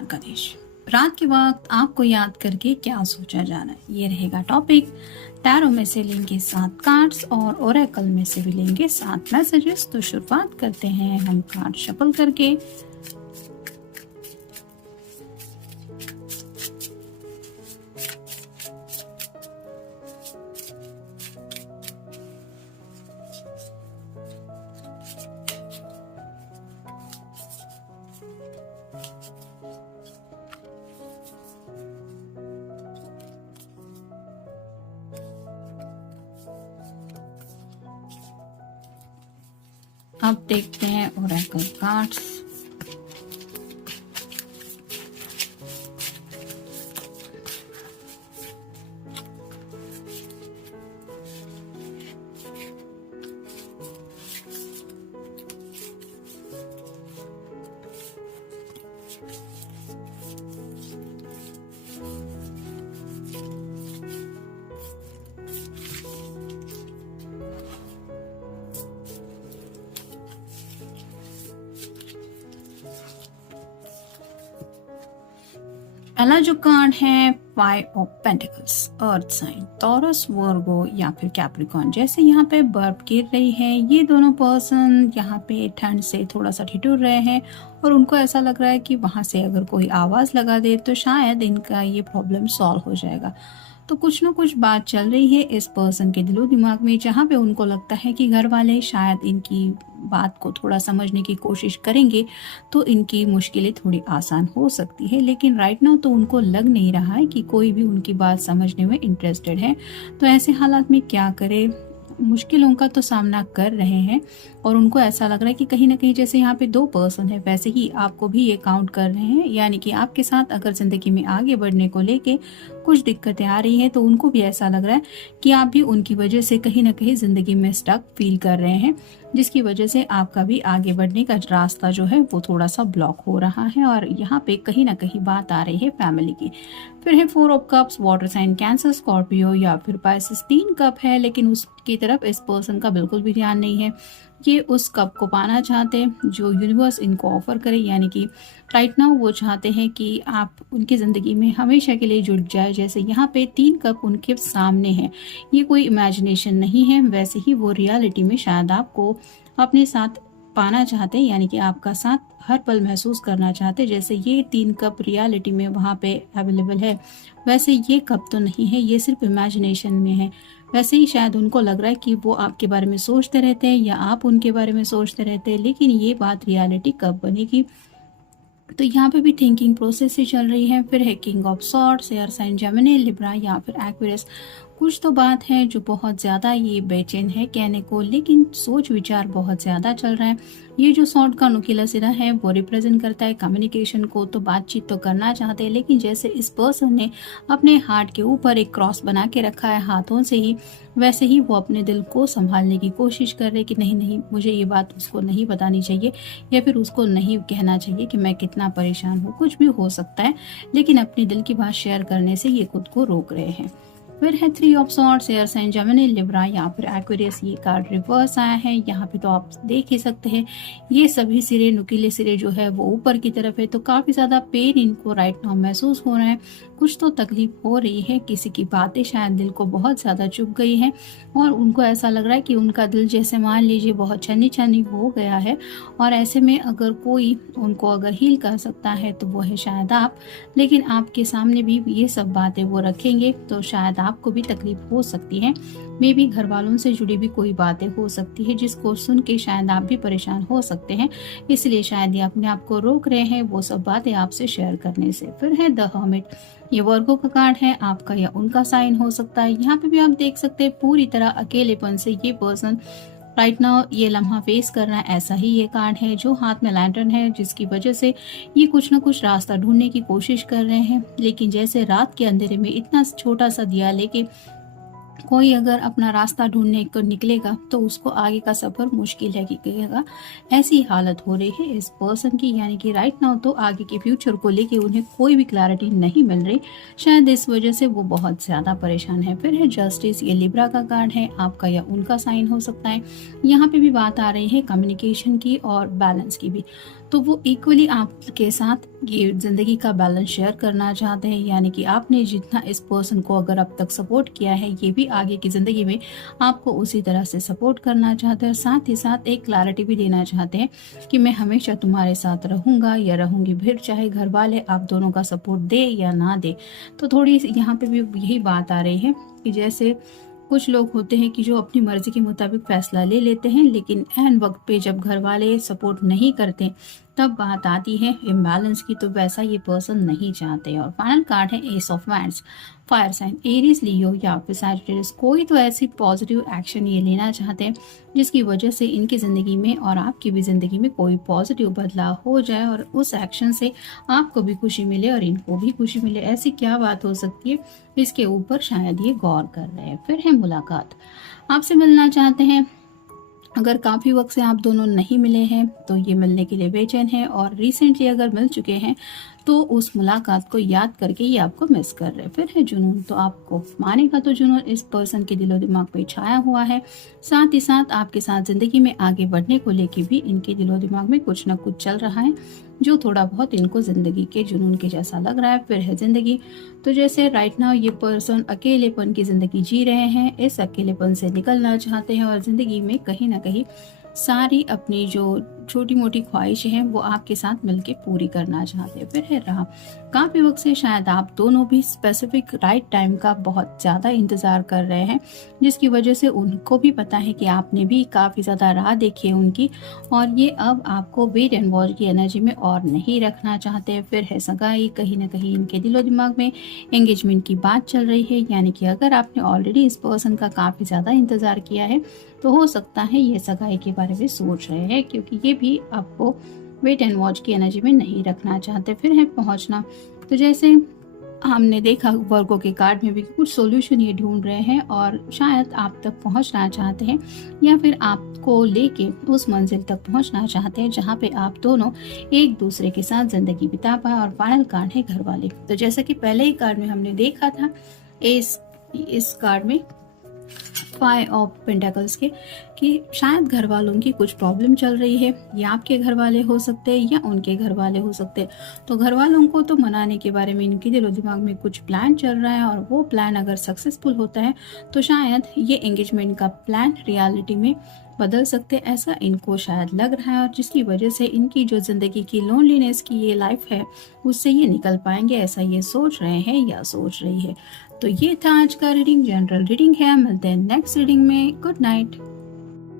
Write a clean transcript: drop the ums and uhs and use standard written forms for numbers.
प्यार का देश। रात के वक्त आपको याद करके क्या सोचा जाना है, ये रहेगा टॉपिक। टैरो में से लेंगे 7 कार्ड्स और ओरेकल में से भी लेंगे 7 मैसेजेस। तो शुरुआत करते हैं हम कार्ड शफल करके। अब देखते हैं ओरेकल कार्ड्स। पहला जो कार्ड है 5 of pentacles, earth sign, Taurus, Virgo या फिर कैप्रिकॉर्न। जैसे यहाँ पे बर्फ गिर रही है, ये दोनों पर्सन यहाँ पे ठंड से थोड़ा सा ठिठुर रहे हैं और उनको ऐसा लग रहा है कि वहां से अगर कोई आवाज लगा दे तो शायद इनका ये प्रॉब्लम सॉल्व हो जाएगा। तो कुछ ना कुछ बात चल रही है इस पर्सन के दिलो दिमाग में, जहाँ पे उनको लगता है कि घर वाले शायद इनकी बात को थोड़ा समझने की कोशिश करेंगे तो इनकी मुश्किलें थोड़ी आसान हो सकती है। लेकिन राइट नाउ तो उनको लग नहीं रहा है कि कोई भी उनकी बात समझने में इंटरेस्टेड है। तो ऐसे हालात में क्या करे, मुश्किलों का तो सामना कर रहे हैं और उनको ऐसा लग रहा है कि कहीं ना कहीं जैसे यहाँ पे 2 पर्सन है वैसे ही आपको भी ये काउंट कर रहे हैं। यानी कि आपके साथ अगर जिंदगी में आगे बढ़ने को लेके कुछ दिक्कतें आ रही है तो उनको भी ऐसा लग रहा है कि आप भी उनकी वजह से कहीं ना कहीं जिंदगी में स्टक फील कर रहे हैं, जिसकी वजह से आपका भी आगे बढ़ने का रास्ता जो है वो थोड़ा सा ब्लॉक हो रहा है। और यहाँ पे कहीं ना कहीं बात आ रही है फैमिली की। फिर है 4 of cups, water sign, Cancer, Scorpio या फिर पाइसेस। 3 कप है लेकिन उसकी तरफ इस पर्सन का बिल्कुल भी ध्यान नहीं है। ये उस कप को पाना चाहते हैं जो यूनिवर्स इनको ऑफर करे। यानी कि राइट नाउ वो चाहते हैं कि आप उनकी ज़िंदगी में हमेशा के लिए जुड़ जाए। जैसे यहाँ पे 3 कप उनके सामने है, ये कोई इमेजिनेशन नहीं है, वैसे ही वो रियलिटी में शायद आपको अपने साथ पाना चाहते हैं। यानी कि आपका साथ हर पल महसूस करना चाहते हैं। जैसे ये 3 कप रियलिटी में वहाँ पे अवेलेबल है, वैसे ये कप तो नहीं है, ये सिर्फ इमेजिनेशन में है। वैसे ही शायद उनको लग रहा है कि वो आपके बारे में सोचते रहते हैं या आप उनके बारे में सोचते रहते हैं, लेकिन ये बात रियलिटी कब बनेगी। तो यहाँ पे भी थिंकिंग प्रोसेस ही चल रही है। फिर है king of swords, air sign, Gemini, Libra या फिर एक्वेरियस। कुछ तो बात है जो बहुत ज़्यादा ये बेचैन है कहने को, लेकिन सोच विचार बहुत ज़्यादा चल रहा है। ये जो सॉर्ड का नुकीला सिरा है वो रिप्रेजेंट करता है कम्युनिकेशन को। तो बातचीत तो करना चाहते हैं, लेकिन जैसे इस पर्सन ने अपने हार्ट के ऊपर एक क्रॉस बना के रखा है हाथों से ही, वैसे ही वो अपने दिल को संभालने की कोशिश कर रहे कि नहीं नहीं, मुझे ये बात उसको नहीं बतानी चाहिए या फिर उसको नहीं कहना चाहिए कि मैं कितना परेशान हूँ। कुछ भी हो सकता है, लेकिन अपने दिल की बात शेयर करने से ये खुद को रोक रहे हैं। फिर है 3 of swords, air sign, Gemini, Libra या फिर एक्वेरियस। ये कार्ड रिवर्स आया है। यहाँ पे तो आप देख ही सकते हैं ये सभी सिरे, नुकीले सिरे जो है वो ऊपर की तरफ है। तो काफी ज्यादा पेन इनको राइट नाउ महसूस हो रहा है, कुछ तो तकलीफ हो रही है, किसी की बातें शायद दिल को बहुत ज्यादा चुभ गई है और उनको ऐसा लग रहा है कि उनका दिल जैसे मान लीजिए बहुत छन्नी छन्नी हो गया है। और ऐसे में अगर कोई उनको अगर हील कर सकता है तो वो है शायद आप। लेकिन आपके सामने भी ये सब बातें वो रखेंगे तो शायद आपको भी तकलीफ हो सकती है। मे भी घर वालों से जुड़ी भी कोई बातें हो सकती है जिसको सुन के शायद आप भी परेशान हो सकते हैं, इसलिए शायद ये अपने आप को रोक रहे हैं वो सब बातें आपसे शेयर करने से। फिर है द हर्मिट, ये वर्गो का कार्ड है, आपका या उनका साइन हो सकता है। यहाँ पे भी आप देख सकते हैं पूरी तरह अकेलेपन से ये पर्सन राइट नाउ ये लम्हा फेस कर रहा है। ऐसा ही ये कार्ड है जो हाथ में लैंटर्न है, जिसकी वजह से ये कुछ ना कुछ रास्ता ढूंढने की कोशिश कर रहे हैं। लेकिन जैसे रात के अंधेरे में इतना छोटा सा दिया लेके कोई अगर अपना रास्ता ढूंढने को निकलेगा तो उसको आगे का सफर मुश्किल है कि कहेगा। ऐसी हालत हो रही है इस पर्सन की। यानी कि राइट नाउ तो आगे के फ्यूचर को लेके उन्हें कोई भी क्लैरिटी नहीं मिल रही, शायद इस वजह से वो बहुत ज्यादा परेशान है। फिर है जस्टिस, ये लिब्रा का कार्ड है, आपका या उनका साइन हो सकता है। यहाँ पे भी बात आ रही है कम्युनिकेशन की और बैलेंस की भी। तो वो इक्वली आपके साथ ये ज़िंदगी का बैलेंस शेयर करना चाहते हैं, यानी कि आपने जितना इस पर्सन को अगर अब तक सपोर्ट किया है, ये भी आगे की ज़िंदगी में आपको उसी तरह से सपोर्ट करना चाहते हैं। और साथ ही साथ एक क्लैरिटी भी देना चाहते हैं कि मैं हमेशा तुम्हारे साथ रहूँगा या रहूँगी, फिर चाहे घर वाले आप दोनों का सपोर्ट दे या ना दे। तो थोड़ी यहाँ पे भी यही बात आ रही है कि जैसे कुछ लोग होते हैं कि जो अपनी मर्जी के मुताबिक फैसला ले लेते हैं, लेकिन ऐन वक्त पे जब घर वाले सपोर्ट नहीं करते तब बात आती है इम्बैलेंस की। तो वैसा ये पर्सन नहीं चाहते। और फाइनल कार्ड है ace of wands. Fire sign Aries, Leo या फिर सैजिटेरियस, कोई तो ऐसी पॉजिटिव एक्शन ये लेना चाहते हैं जिसकी वजह से इनकी ज़िंदगी में और आपकी भी ज़िंदगी में कोई पॉजिटिव बदलाव हो जाए और उस एक्शन से आपको भी खुशी मिले और इनको भी खुशी मिले। ऐसी क्या बात हो सकती है, इसके ऊपर शायद ये गौर कर रहे हैं। फिर है मुलाकात, आपसे मिलना चाहते हैं। अगर काफ़ी वक्त से आप दोनों नहीं मिले हैं तो ये मिलने के लिए बेचैन है, और रिसेंटली अगर मिल चुके हैं तो उस मुलाकात को याद करके ये आपको मिस कर रहे हैं। फिर है जुनून, तो आपको मानेगा तो जुनून इस पर्सन के दिलो दिमाग पे छाया हुआ है। साथ ही साथ आपके साथ ज़िंदगी में आगे बढ़ने को लेके भी इनके दिलो दिमाग में कुछ ना कुछ चल रहा है जो थोड़ा बहुत इनको ज़िंदगी के जुनून के जैसा लग रहा है। फिर है ज़िंदगी, तो जैसे राइट नाउ ये पर्सन अकेलेपन की ज़िंदगी जी रहे हैं, इस अकेलेपन से निकलना चाहते हैं और ज़िंदगी में कहीं ना कहीं सारी अपनी जो छोटी मोटी ख्वाहिशें हैं वो आपके साथ मिलके पूरी करना चाहते हैं। फिर है राह, काफ़ी वक्त से शायद आप दोनों भी स्पेसिफिक राइट टाइम का बहुत ज़्यादा इंतज़ार कर रहे हैं, जिसकी वजह से उनको भी पता है कि आपने भी काफ़ी ज़्यादा राह देखी है उनकी, और ये अब आपको वेट एंड वॉच की एनर्जी में और नहीं रखना चाहते हैं। फिर है सगाई, कहीं ना कहीं इनके दिलो दिमाग में एंगेजमेंट की बात चल रही है, यानी कि अगर आपने ऑलरेडी इस पर्सन का काफ़ी ज़्यादा इंतज़ार किया है तो हो सकता है ये सगाई के बारे में सोच रहे हैं, क्योंकि ये भी आपको वेट एंड वॉच की एनर्जी में नहीं रखना चाहते। फिर है पहुंचना, तो जैसे हमने देखा वर्गो के कार्ड में भी कुछ सॉल्यूशन ये ढूंढ रहे हैं और शायद आप तक पहुंचना चाहते हैं, या फिर आपको लेके उस मंजिल तक पहुंचना चाहते हैं जहां पे आप दोनों एक दूसरे के साथ जिंदगी बिता पाए। और फाइनल कार्ड है घर वाले, तो जैसा कि पहले ही कार्ड में हमने देखा था इस कार्ड में 5 ऑफ पेंटाकल्स के कि शायद घर वालों की कुछ प्रॉब्लम चल रही है, या आपके घर वाले हो सकते हैं या उनके घर वाले हो सकते हैं। तो घर वालों को तो मनाने के बारे में इनके दिलो दिमाग में कुछ प्लान चल रहा है, और वो प्लान अगर सक्सेसफुल होता है तो शायद ये एंगेजमेंट का प्लान रियलिटी में बदल सकते हैं, ऐसा इनको शायद लग रहा है। और जिसकी वजह से इनकी जो ज़िंदगी की लोनलीनेस की ये लाइफ है उससे ये निकल पाएंगे, ऐसा ये सोच रहे हैं या सोच रही है। तो ये था आज का रीडिंग, जनरल रीडिंग है। मिलते हैं नेक्स्ट रीडिंग में। Good night.